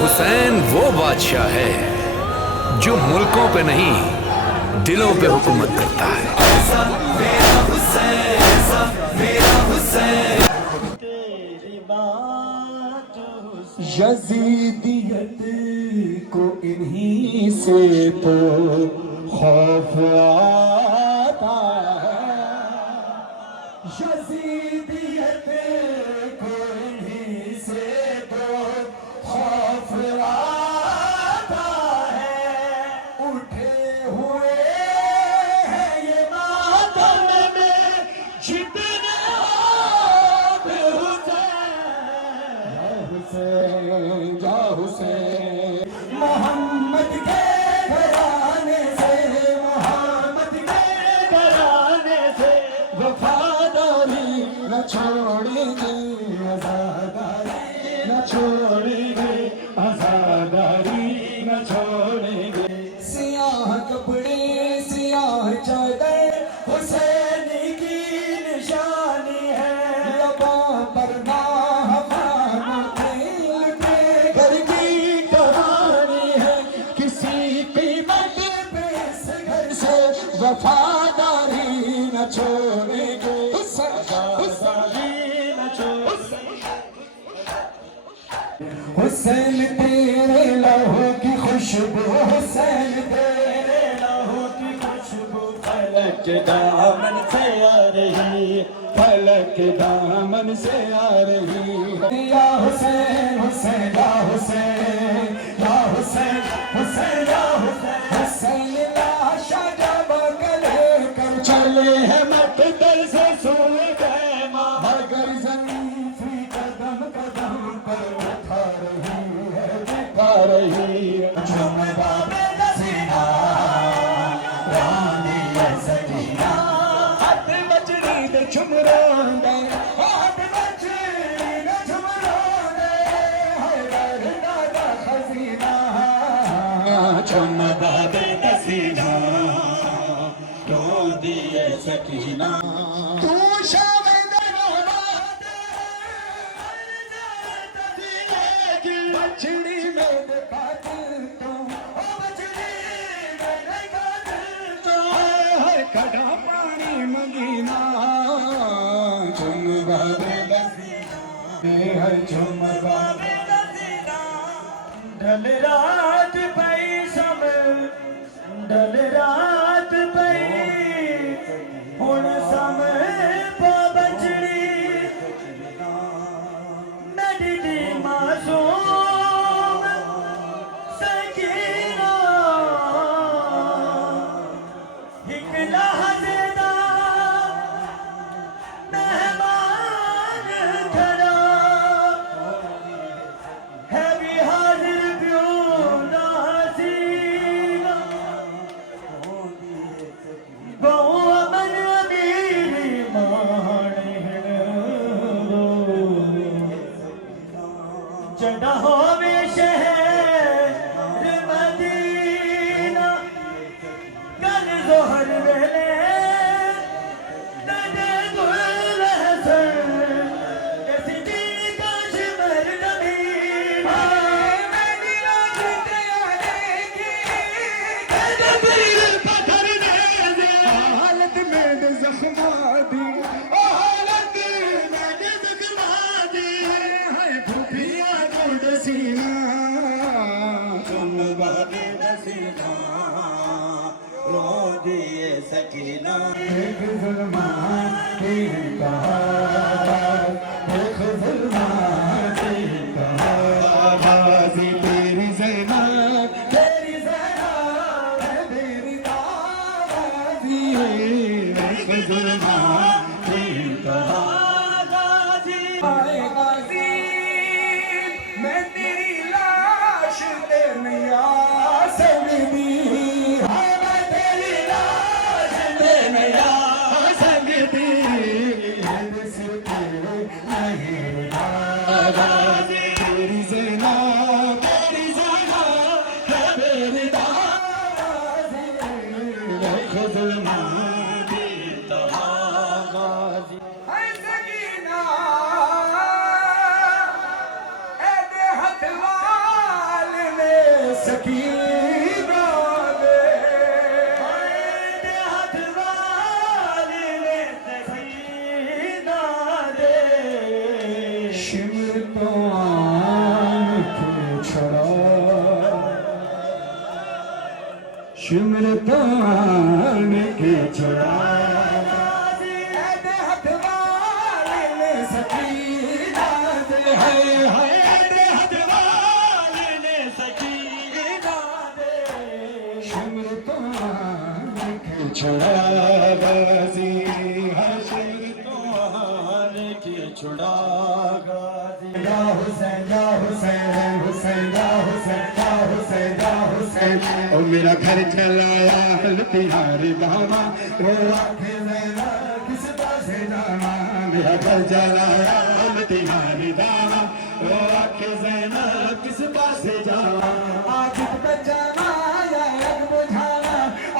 حسین وہ بادشاہ ہے جو ملکوں پہ نہیں دلوں پہ حکومت کرتا ہے۔ یزیدیت کو انہی سے تو خوف آتا ہے، یزیدیت کو انہی سے تو خوف آتا ہے، اٹھے ہوئے ہیں یہ ماتم میں جتنے آپ حسین جا حسین، محمد کے گھرانے سے، محمد کے گھرانے سے وفاداری نہ چھوڑیں گے، آزاداری نہ چھوڑیں گے، آزاداری نہ چھوڑیں گے۔ سیاہ کپڑے سیاہ چادر حسین کی نشانی ہے، لبوں پر وفاداری نہ چھوڑیں گے، وفاداری نہ چھوڑیں گے۔ حسین تیرے لہو کی خوشبو، حسین تیرے لہو کی خوشبو فلک دامن سے آ رہی، فلک دامن سے آ رہی۔ یا حسین حسین یا حسین یا حسین حسین یا حسین، حسین لاشا جب گلے کر چلے ہیں مقتل سے سوئے گئے ماں، مگر زمین قدم قدم پر اٹھا رہی ہے، اٹھا رہی ہے۔ جمعہ میں سینہ رانی ہے سکینہ، ہاتھ مچڑی دے چمران دے، ہاتھ مچڑی دے چمران دے، حیدر دادا خزینہ، جمعہ میں سینہ رو دیے سکینہ۔ تو شاہد نوبات بچڑی میں قاتل تو، بچڑی میں قاتل تو، ہر کھڑا پانی مدینہ، جمعہ ہے جمعہ ڈل رات پئی سب، ڈل رات پئی ہن سم پا بچڑی، نڈی معصوم سکینہ، ایک لحظے دا مہمان کھڑا ہے بھی حاضر پیو دا حسینہ، بہو امن امیر مان جڑا ہووے شہر مدینہ، کل ظہر ویلے تجھے گل حسن کسی دین کا شمر نبی، میری آنکھ تے آنے کی تجھے دل پتھر دے دے، حالت میں دے زخمات دی، حالت میں دے زخمات دی، ہے بھوپیا گوڑ سینہ، جمعہ میں سینہ رو دیے سکینہ۔ ایک ظلمان کی انتہا، ایک ظلمان کی انتہا، غازی تیری زینب، تیری زینب ہے میری غازی، ایک ظلمان کی انتہا، غازی آئے غازی، میں تیری لاش تے نیا سنگی، میں تیری لاش تے نیا سنگی، میرے سے تیرے نہیں غازی، تیری زینب، تیری زینب ہے میری غازی، ایک ظلمان کی शिमरतान के छुड़ा हथ वाले ने सकीना दे हथ वाले ने सकीना दे शिमरतान के छुड़ा गाजी है शिमरतान के छुड़ा गाजी या हुसैन या हुसैन हुसैन या हुसैन या हुसैन या हुसैन ओ मेरा घर चलाया तिहारी दामा वो आंखें ज़रा किस पासे जाना मेरा घर चलाया तिहारी दामा वो आंखें ज़रा किस पासे जाना आबिद बचाना या आग बुझाना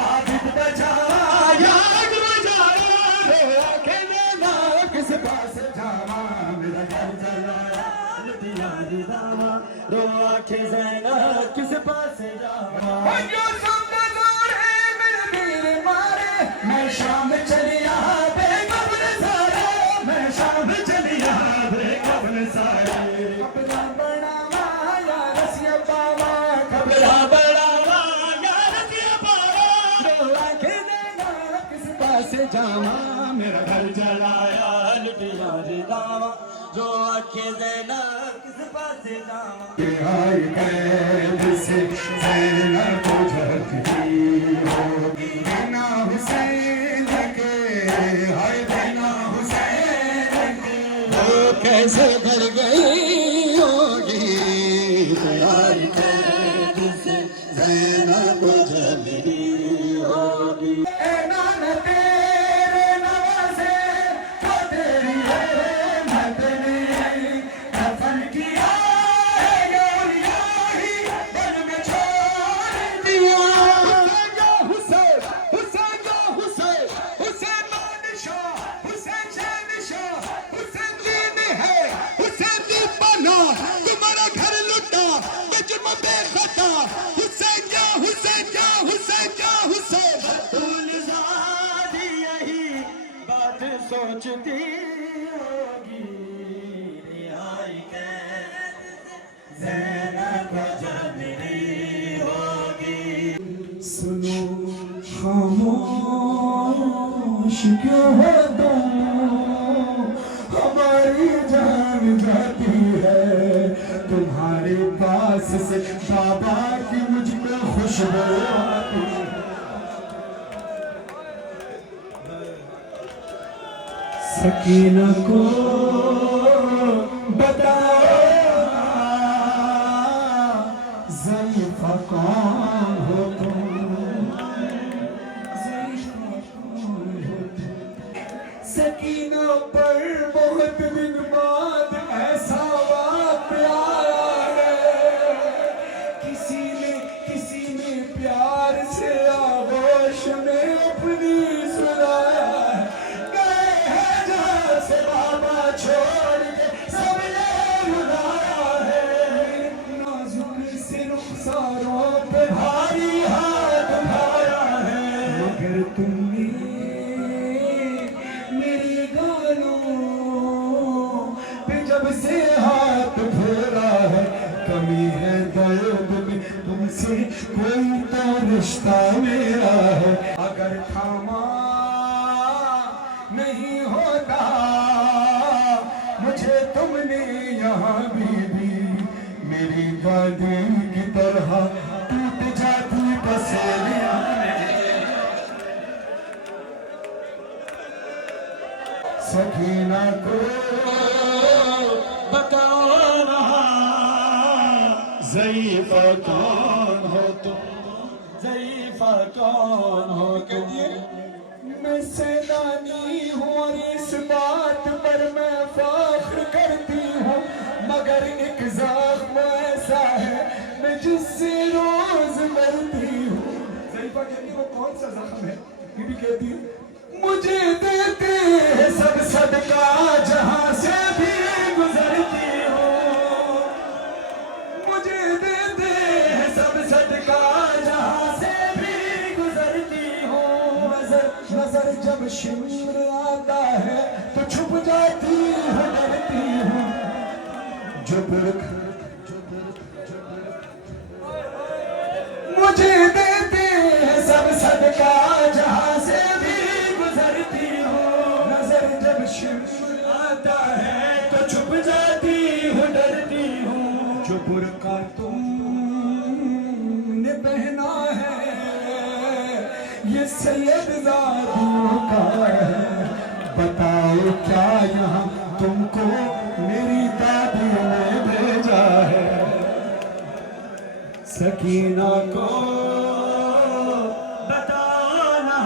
आबिद बचाना या आग बुझाना वो आंखें ज़रा किस पासे जाना मेरा घर चलाया तिहारी दामा वो आंखें ज़रा किस पासे जाना मैं शाम चलिया बेकबल सारे मैं शाम चलिया बेकबल सारे कपड़ा बनावा या रसिया पावा कपड़ा बनावा या रसिया पावा दो आंखें देना किस पास जावा मेरा घर जलाया लुटिया रे दावा जो आंखें देना किस पास जावा ये आई कैद से ज़ैनब बुझती होगी बिना हुसैन के हाय बिना हुसैन के वो कैसे डर गई होगी तुम्हारी कैद से ज़ैनब बुझती होगी ए नाना तेरे नवाज़े तो तेरी रहमत ने दफन किया है यारी बन में छोड़ दिया हुसैन हुसैन हुसैन हुसैन मानशाह हुसैन शहनशाह हुसैन दीन है हुसैन दी बना तुम्हारा घर लुटा बिजम बेखता हुसैन या हुसैन या हुसैन या हुसैन फूलज़ादी यही बात सोचती होगी रिहाई कैद ज़ैनब जबरी होगी सुनो खामोश क्यों है तुम हमारी जान जाती है तुम्हारे पास से बाबा की मुझ पे खुशबू आती है सकीना को बताओ ज़ईफ़ा कौन हो तुम सकीना पर बहुत दिन बाद ऐसा वक्त आया है किसी ने प्यार से आगोश में अपनी सुनाया है गए हैं जहाँ से बाबा छोड़ के सबने बुलाया है नाजुक से रुखसारों पे भारी हाथ उठाया है मगर तुमने मेरे गालों पे जब से हाथ फेरा है कमी है दर्द में तुमसे कोई तो रिश्ता मेरा है अगर थामा नहीं होता मुझे तुमने यहाँ भी मेरी वादी की तरह टूट जाती पसेलियां सकीना को बताओ रहा ज़ईफ़ा कौन हो तुम ज़ईफ़ा कौन हो तुम मैं सैलानी हूँ और इस बात पर मैं फख्र करती हूँ मगर एक ज़ख्म ऐसा है मैं जिससे रोज मरती हूँ ज़ईफ़ा कहती वो कौन सा ज़ख्म है बीबी कहती है मुझे देते हैं सब सदका जहाँ से भी गुजरती हो मुझे देते हैं सब सदका जहाँ से भी गुजरती हो नजर जब शिमर आता है तो छुप जाती है डरती हूँ मुझे देते हैं जाती हूँ, नजर जब शिमर आता है तो छुप जाती हूँ, डरती हूँ। जो बुर्का तुमने पहना है ये सैयदजादियों का है, बताओ क्या यहाँ तुमको मेरी दादी ने भेजा है। सकीना को बताओ ना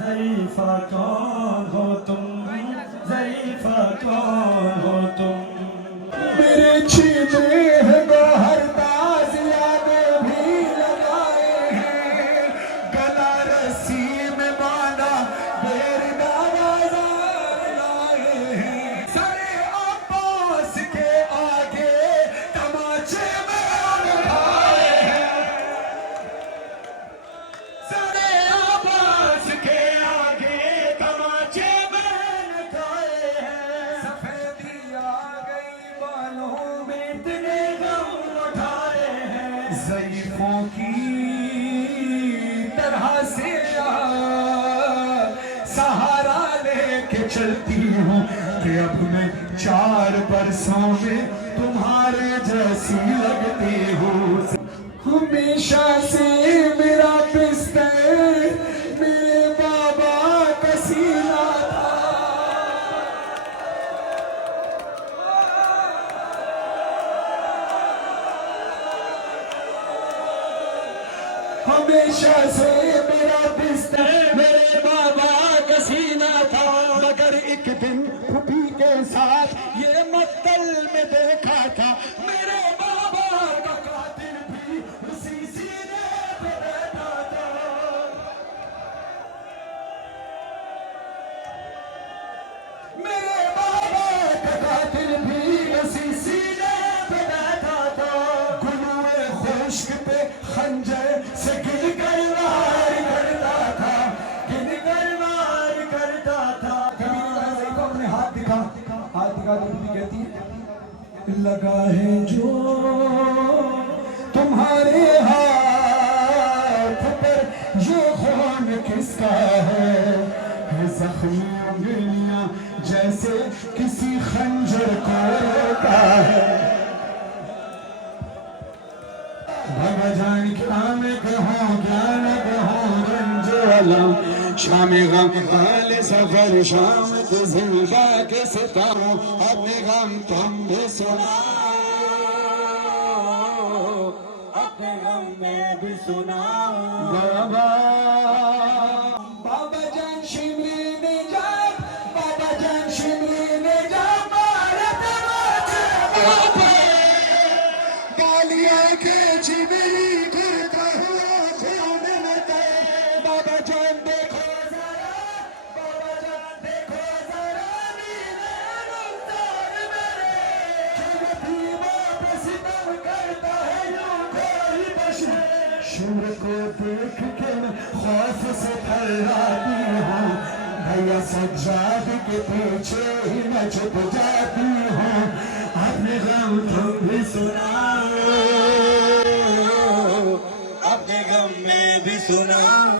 ज़रीफ़ा कौन हो तुम, ज़रीफ़ा कौन हो तुम। मेरे छीने हैं गौहर ताज़ियाने भी लगाए हैं, गला रस्सी में बांधा बेर दाना लाए हैं। सरे अब्बास के आगे तमाचे में उठाए हैं, सरे अब्बास के आगे तमाचे में उठाए हैं। सफेदी आ गई बालों में इतने गम उठाए हैं, ज़ईफ़ों की तरह से सहारा लेके चलती हूँ कि अब मैं 4 बरसों में तुम्हारे जैसी लगती हूँ। हमेशा से मेरा बिस्तर मेरे बाबा का सीना था, हमेशा से मेरा बिस्तर मेरे बाबा का सीना था। मगर एक दिन फूफी के साथ ये मक्तल में देखा था, मेरे बाबा का कातिल भी उसी सीने पे बैठा था। मेरे बाबा का कातिल भी उसी सीने पे बैठा था। गुलूए खुश्क पे खंजर से गिर कर वार करता था, गिर कर वार करता था। कभी को अपने हाथ दिखा तो बीवी कहती है, लगा है जो तुम्हारे हाथ पर ये खून किसका है, जख्मी उंगलियां जैसे किसी खंजर को रोका है। बाबा जान क्या मैं कहूँ रंज वाला, शाम गम वाले सफर शाम तो जिंदा के सितारों, अपने गम तुम भी सुनाओ, अपने गम में भी सुनाओ। बाबा जान शिमरी ने जा, बाबा जान शिमरी ने जा मारे तमाचे गालियां के चिमरी गिरता हुआ खून में तैर। बाबा जान देखो जरा, बाबा जान देखो जरा नीले रुखसार मेरे, क्यों धीमा पे सितम करता है यूं कोई बशर। शुर को देख के खौफ से थर्राती हूँ, भैया सज्जाद के पीछे ही मैं छुप जाती हूँ। अपने गम तुम भी सुनाओ, अपने गम में भी सुनाओ।